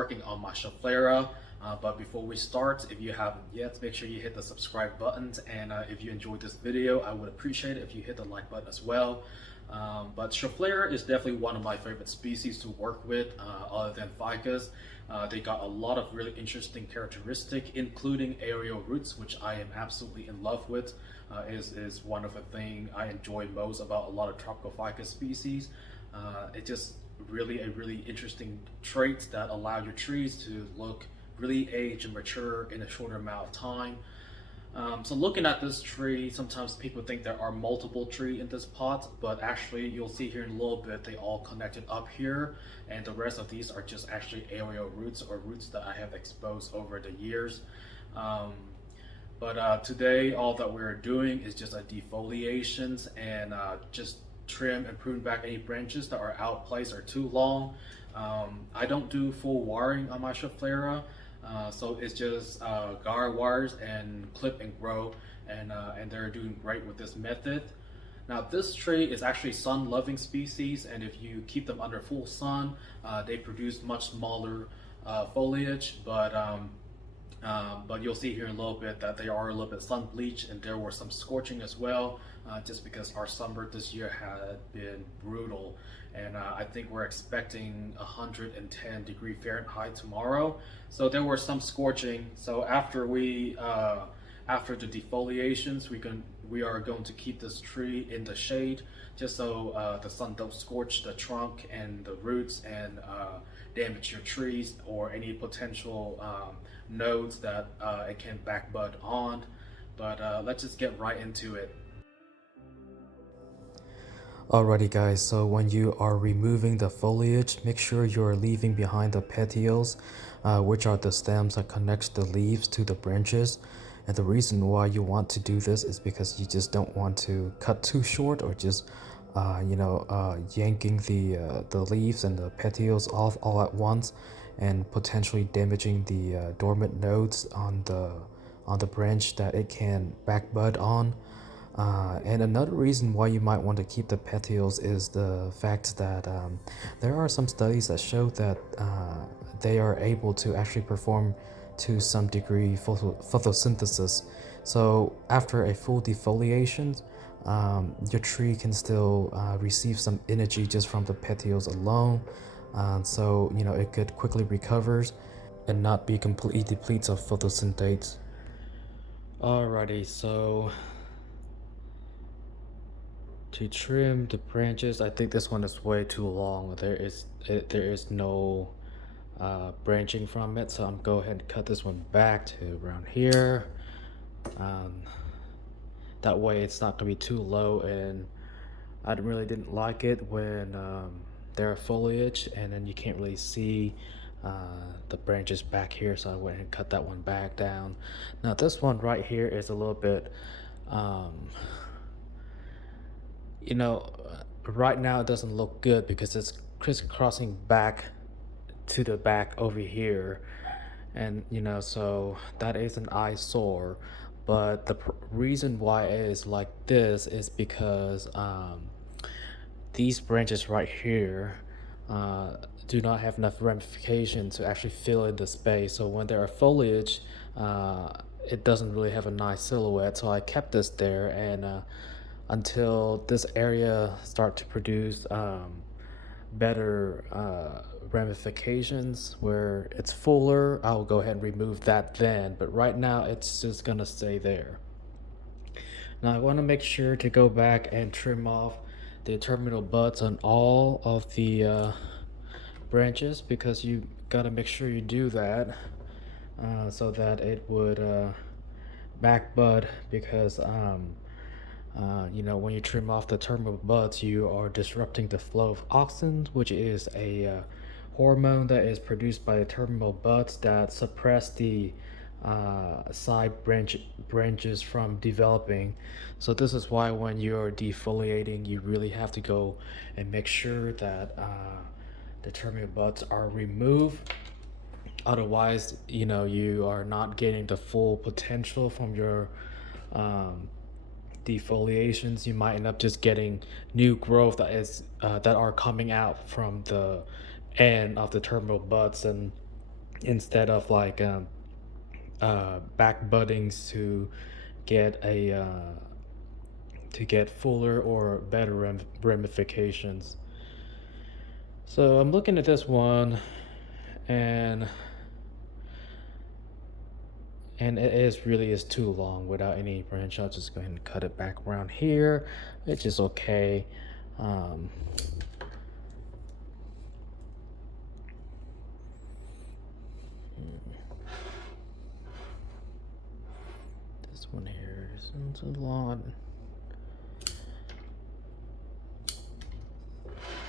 working on my Schefflera. But before we start, if you haven't yet, make sure you hit the subscribe button. And if you enjoyed this video, I would appreciate it if you hit the like button as well. But Schefflera is definitely one of my favorite species to work with, other than ficus. They got a lot of really interesting characteristics, including aerial roots, which I am absolutely in love with. Is one of the things I enjoy most about a lot of tropical ficus species. It's just really a really interesting trait that allow your trees to look really age and mature in a shorter amount of time. So looking at this tree, sometimes people think there are multiple trees in this pot, but actually you'll see here in a little bit, they all connected up here, and the rest of these are just actually aerial roots or roots that I have exposed over the years. But today, all that we're doing is just a defoliations and just trim and prune back any branches that are out of place or too long. I don't do full wiring on my Schefflera. So it's just guard wires and clip and grow, and they're doing great with this method. Now this tree is actually sun-loving species, and if you keep them under full sun, they produce much smaller foliage, but you'll see here in a little bit that they are a little bit sun bleached, and there was some scorching as well, just because our summer this year had been brutal. And I think we're expecting 110 Fahrenheit tomorrow, so there was some scorching. So after after the defoliations, we are going to keep this tree in the shade, just so the sun don't scorch the trunk and the roots and damage your trees or any potential nodes that it can back bud on. But let's just get right into it. Alrighty guys, so when you are removing the foliage, make sure you're leaving behind the petioles, which are the stems that connect the leaves to the branches. And the reason why you want to do this is because you just don't want to cut too short or just yanking the leaves and the petioles off all at once and potentially damaging the dormant nodes on the branch that it can back bud on. And another reason why you might want to keep the petioles is the fact that there are some studies that show that they are able to actually perform to some degree photosynthesis. So after a full defoliation, your tree can still receive some energy just from the petioles alone. So it could quickly recovers and not be completely depleted of photosynthate. Alrighty, so to trim the branches, I think this one is way too long. There is no branching from it, so I'm going to go ahead and cut this one back to around here. That way it's not going to be too low, and I really didn't like it when there are foliage and then you can't really see the branches back here, so I went ahead and cut that one back down. Now this one right here is a little bit right now it doesn't look good because it's crisscrossing back to the back over here, and so that is an eyesore. But the reason why it is like this is because these branches right here do not have enough ramification to actually fill in the space, so when there are foliage it doesn't really have a nice silhouette. So I kept this there, and until this area start to produce better ramifications where it's fuller, I'll go ahead and remove that then, but right now it's just gonna stay there. Now I want to make sure to go back and trim off the terminal buds on all of the branches, because you gotta make sure you do that so that it would back bud, because when you trim off the terminal buds, you are disrupting the flow of auxin, which is a hormone that is produced by the terminal buds that suppress the side branches from developing. So this is why when you're defoliating, you really have to go and make sure that the terminal buds are removed. Otherwise, you are not getting the full potential from your defoliations. You might end up just getting new growth that are coming out from the end of the terminal buds, and instead of like back buddings get a to get fuller or better ramifications. So I'm looking at this one, and it is really is too long without any branch. I'll just go ahead and cut it back around here, which is okay. This one here is too long.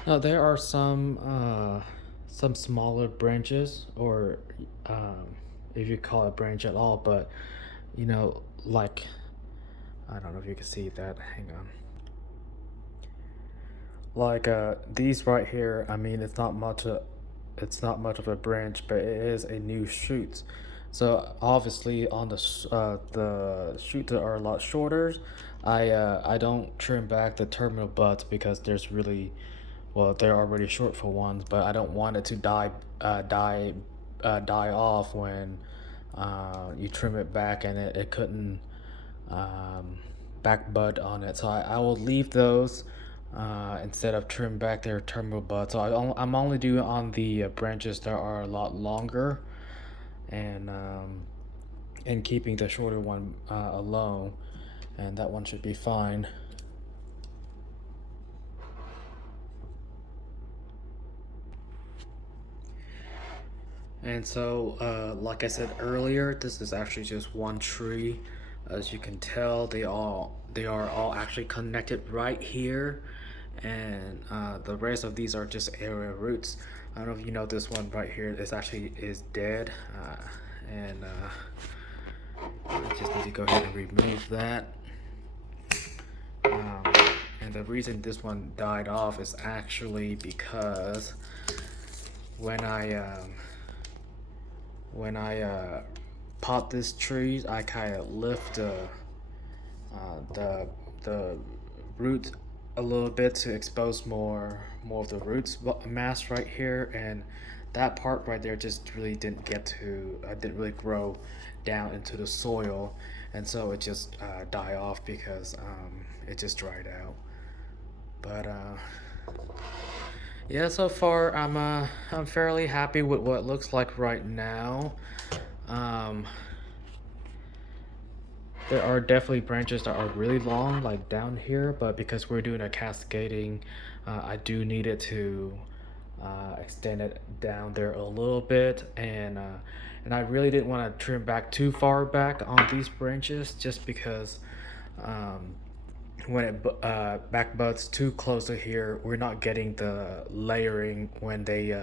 Now there are some smaller branches, or if you call it branch at all, but you know, like, I don't know if you can see that. Hang on. Like these right here. I mean, it's not much of a branch, but it is a new shoot. So obviously on the shoots that are a lot shorter, I don't trim back the terminal buds because there's really, well, they're already short for ones, but I don't want it to die off when you trim it back and it couldn't back bud on it. So I will leave those instead of trim back their terminal buds. So I'm only doing on the branches that are a lot longer, and keeping the shorter one alone, and that one should be fine. And so, like I said earlier, this is actually just one tree. As you can tell, they are all actually connected right here, and the rest of these are just area roots. I don't know if you know, this one right here is actually dead, and I just need to go ahead and remove that. Um, and the reason this one died off is actually because when I pot this trees, I kind of lift the roots a little bit to expose more of the roots mass right here, and that part right there just really didn't really grow down into the soil, and so it just died off because it just dried out. But yeah, so far I'm fairly happy with what it looks like right now. Um, there are definitely branches that are really long, like down here, but because we're doing a cascading, I do need it to extend it down there a little bit, and I really didn't want to trim back too far back on these branches, just because when it back buds too close to here, we're not getting the layering when they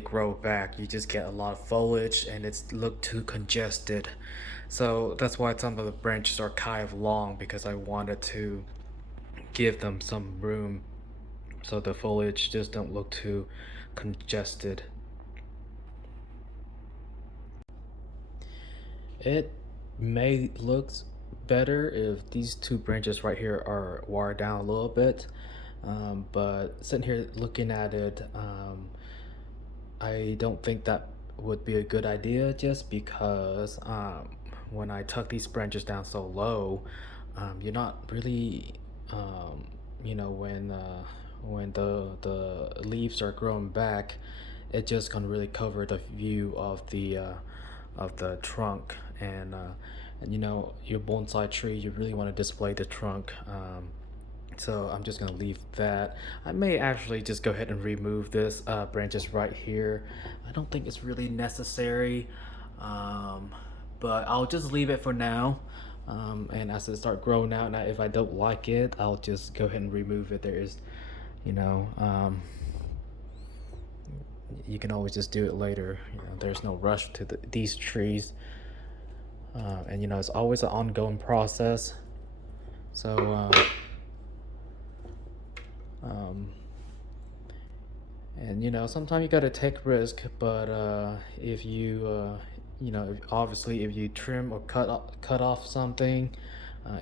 grow back. You just get a lot of foliage and it's look too congested. So that's why some of the branches are kind of long, because I wanted to give them some room so the foliage just don't look too congested. It may look better if these two branches right here are wired down a little bit, but sitting here looking at it, I don't think that would be a good idea, just because when I tuck these branches down so low, you're not really, you know, when the leaves are growing back, it's just gonna really cover the view of the trunk, and you know, your bonsai tree, you really want to display the trunk. So I'm just gonna leave that. I may actually just go ahead and remove this branches right here. I don't think it's really necessary, but I'll just leave it for now. And as it start growing out, now if I don't like it, I'll just go ahead and remove it. There is, you know, you can always just do it later. You know, there's no rush to these trees, and you know, it's always an ongoing process. So. And you know, sometimes you gotta take risk, but if you you know, obviously if you trim or cut off something,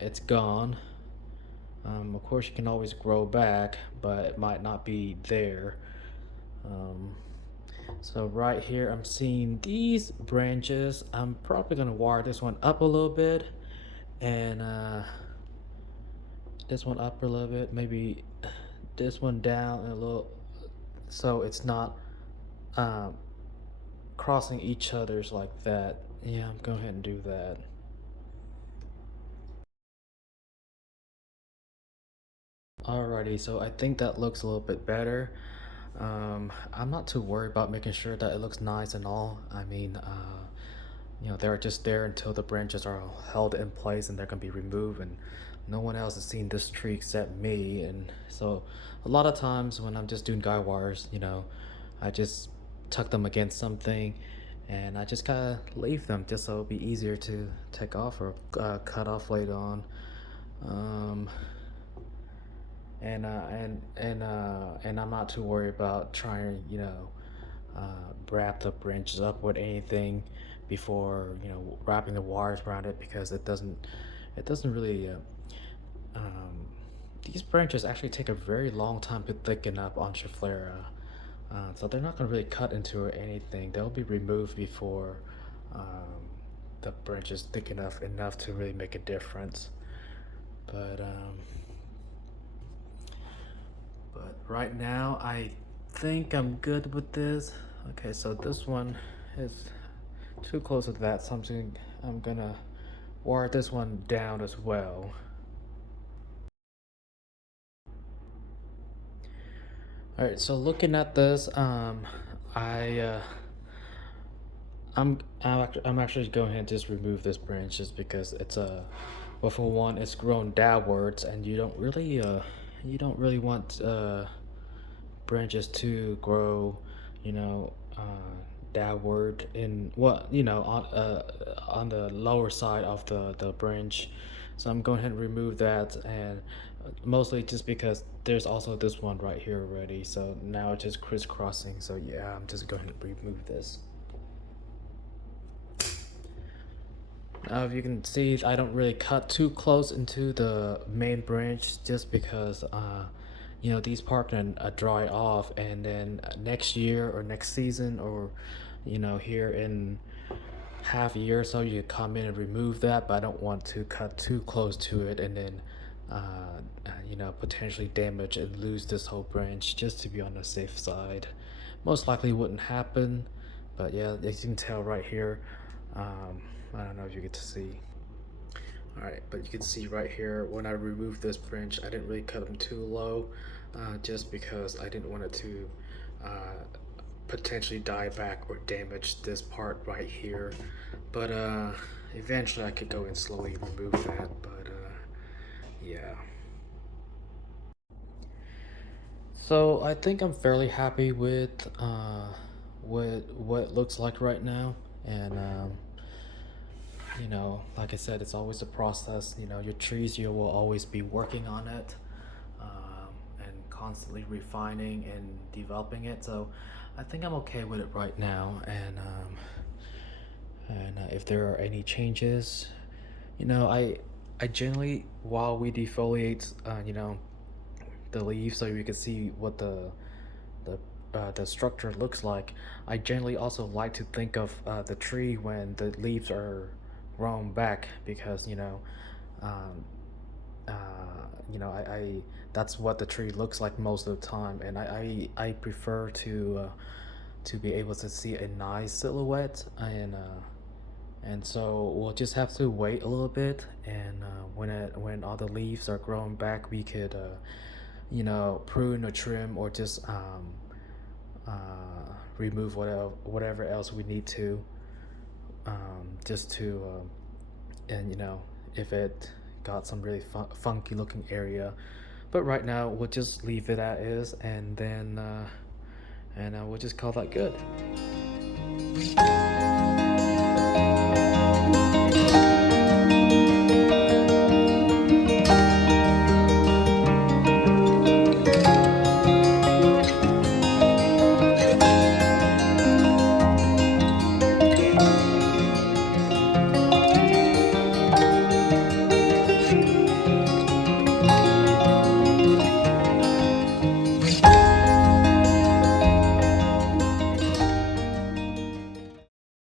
it's gone. Of course, you can always grow back, but it might not be there. So right here, I'm seeing these branches. I'm probably gonna wire this one up a little bit, and this one up a little bit, maybe this one down a little, so it's not um, crossing each other's like that. Yeah, I'm going ahead and do that. Alrighty, so I think that looks a little bit better. I'm not too worried about making sure that it looks nice and all. I mean, they're just there until the branches are held in place and they're gonna be removed, and no one else has seen this tree except me. And so a lot of times when I'm just doing guy wires, I just tuck them against something and I just kind of leave them just so it'll be easier to take off or cut off later on. Um, and I'm not too worried about trying, wrap the branches up with anything before wrapping the wires around it, because it doesn't really um, these branches actually take a very long time to thicken up on Schefflera, so they're not going to really cut into anything. They'll be removed before the branches thicken enough to really make a difference. But right now, I think I'm good with this. Okay, so this one is too close to that, so I'm gonna wire this one down as well. All right, so looking at this, I I'm actually going ahead and just remove this branch just because it's well, for one, it's grown downwards, and you don't really want branches to grow, you know, downward in what on the lower side of the branch. So I'm going ahead and remove that, and mostly just because there's also this one right here already. So now it's just crisscrossing. So yeah, I'm just going to remove this. Now, if you can see, I don't really cut too close into the main branch just because, these parts can dry off, and then next year or next season, or, here in half a year or so, you come in and remove that, but I don't want to cut too close to it and then, potentially damage and lose this whole branch, just to be on the safe side. Most likely wouldn't happen, but yeah, as you can tell right here, I don't know if you get to see. All right, but you can see right here, when I removed this branch, I didn't really cut them too low, just because I didn't want it to potentially die back or damage this part right here. But eventually I could go and slowly remove that, but yeah. So I think I'm fairly happy with what it looks like right now, and like I said, it's always a process. Your trees, you will always be working on it, and constantly refining and developing it. So I think I'm okay with it right now. And if there are any changes, I generally, while we defoliate, the leaves, so you can see what the structure looks like, I generally also like to think of the tree when the leaves are grown back, because um, uh, I that's what the tree looks like most of the time, and I prefer to be able to see a nice silhouette, and so we'll just have to wait a little bit, and when all the leaves are grown back, we could prune or trim, or just remove whatever else we need to, just to and if it got some really funky looking area. But right now we'll just leave it as is, and then we'll just call that good.